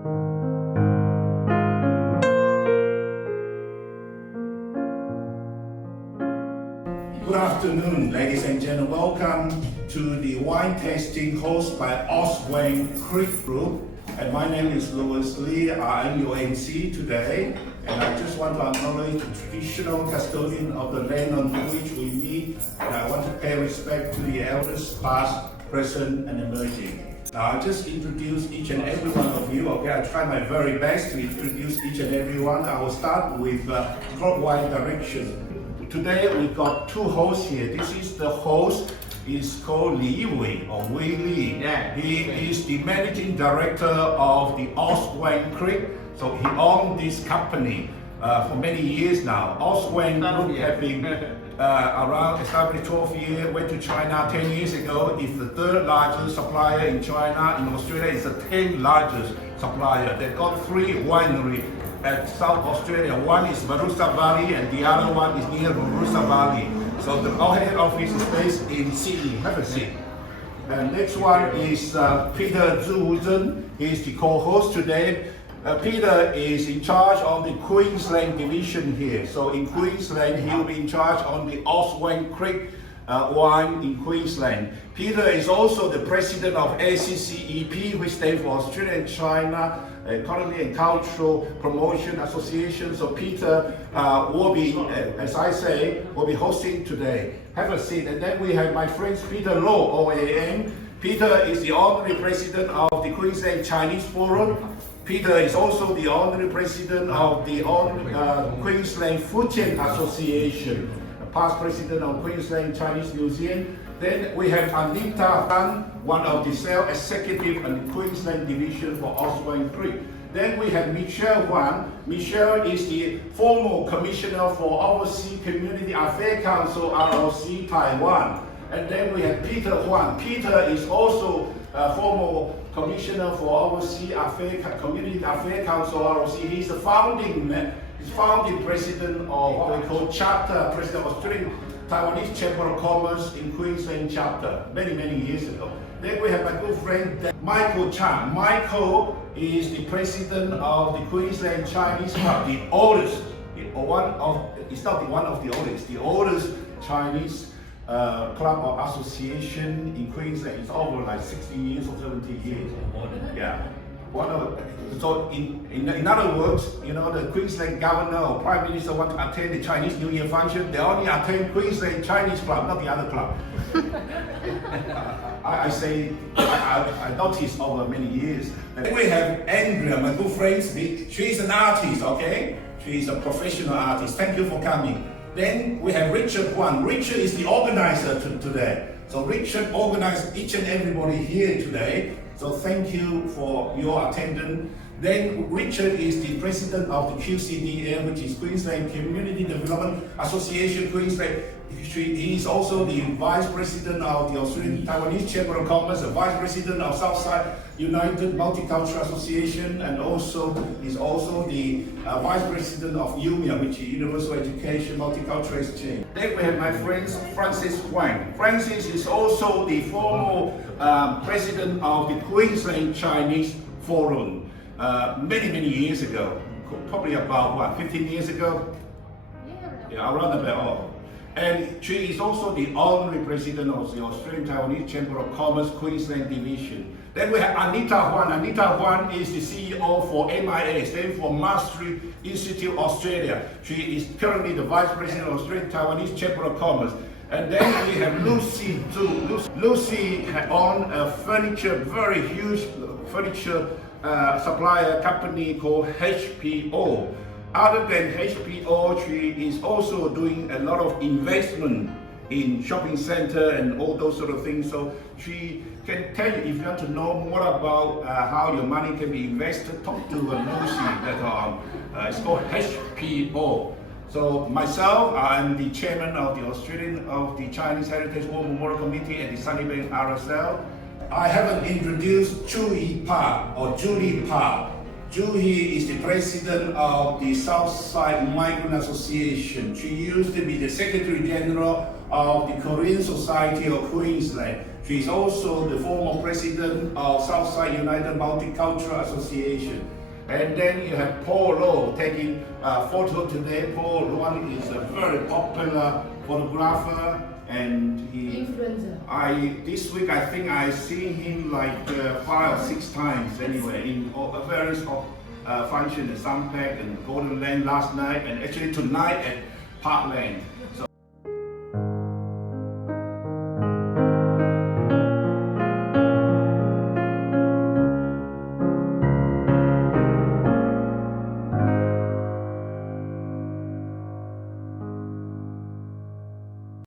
Good afternoon, ladies and gentlemen. Welcome to the wine tasting hosted by Auswan Creek Group. And my name is Louis Lee. I am your MC today. And I just want to acknowledge the traditional custodian of the land on which we meet. And I want to pay respect to the elders past, present, and emerging. Now, I'll just introduce each and every one of you. Okay, I'll try my very best to introduce each and every one. I will start with clockwise direction. Today we've got two hosts here. This is the host, is called Li Wei or Wei Li. Yeah. He is the managing director of the Auswan Creek. So he owns this company for many years now. Auswan Group have been around established 12 years, went to China 10 years ago. It's the third largest supplier in China. In Australia, it's the 10th largest supplier. They've got 3 wineries at South Australia. One is Barossa Valley and the other one is near Barossa Valley. So our head office is based in Sydney. Have a seat. And next one is Peter Zhiwu. He is the co-host today. Peter is in charge of the Queensland division here. So in Queensland, he'll be in charge on the Auswan Creek wine in Queensland. Peter is also the president of ACCEP, which stands for Australia and China Economy and Cultural Promotion Association. So Peter will be, as I say, will be hosting today. Have a seat. And then we have my friends Peter Low, OAM. Peter is the honorary president of the Queensland Chinese Forum. Peter is also the honorary president of the Queensland Food Chain Association, past president of Queensland Chinese Museum. Then we have Anita Han, one of the sales executive and the Queensland division for Auswan Creek. Then we have Michelle Huang. Michelle is the former commissioner for Overseas Community Affairs Council, ROC, Taiwan. And then we have Peter Huang. Peter is also former commissioner for Overseas Community Affairs Council, ROC. He's the founding president of what we call chapter, president of Australian Taiwanese Chamber of Commerce in Queensland chapter, many years ago. Then we have my good friend Michael Chan. Michael is the president of the Queensland Chinese Club, the oldest, it's not one of the oldest, the oldest Chinese club or association in Queensland. It's over like 60 years or 70 years. Yeah. So in other words, you know, the Queensland governor or prime minister want to attend the Chinese New Year function, they only attend Queensland Chinese club, not the other club. I noticed over many years. And we have Andrea, my good friend. She's an artist, okay? She's a professional artist. Thank you for coming. Then we have Richard Huang. Richard is the organizer today. So Richard organized each and everybody here today. So thank you for your attendance. Then Richard is the president of the QCDM, which is Queensland Community Development Association Queensland. He is also the vice president of the Australian Taiwanese Chamber of Commerce, the vice president of Southside United Multicultural Association, and is also the vice president of UMIA, which is Universal Education Multicultural Exchange. Then we have my friend Francis Huang. Francis is also the former president of the Queensland Chinese Forum many years ago, probably about 15 years ago? Yeah, around about. And she is also the honorary president of the Australian Taiwanese Chamber of Commerce Queensland Division. Then we have Anita Huang. Anita Huang is the CEO for MIA, standing for Mastery Institute Australia. She is currently the vice president of Australian Taiwanese Chamber of Commerce. And then we have Lucy Zhu. Lucy owns a very huge furniture supplier company called HPO. Other than HPO, she is also doing a lot of investment in shopping center and all those sort of things. So she can tell you, if you want to know more about how your money can be invested, talk to Lucy later on. It's called HPO. So myself, I'm the chairman of the Chinese Heritage War Memorial Committee at the Sunnybank RSL. I haven't introduced Julie Park or Julie Park. Julie is the president of the Southside Migrant Association. She used to be the Secretary General of the Korean Society of Queensland. She's also the former president of Southside United Multicultural Association. And then you have Paul Lowe taking a photo today. Paul Lowe is a very popular photographer, and influencer. This week I think I seen him like 5 or 6 times anyway in various functions at Sunpack and Golden Land last night, and actually tonight at Parkland.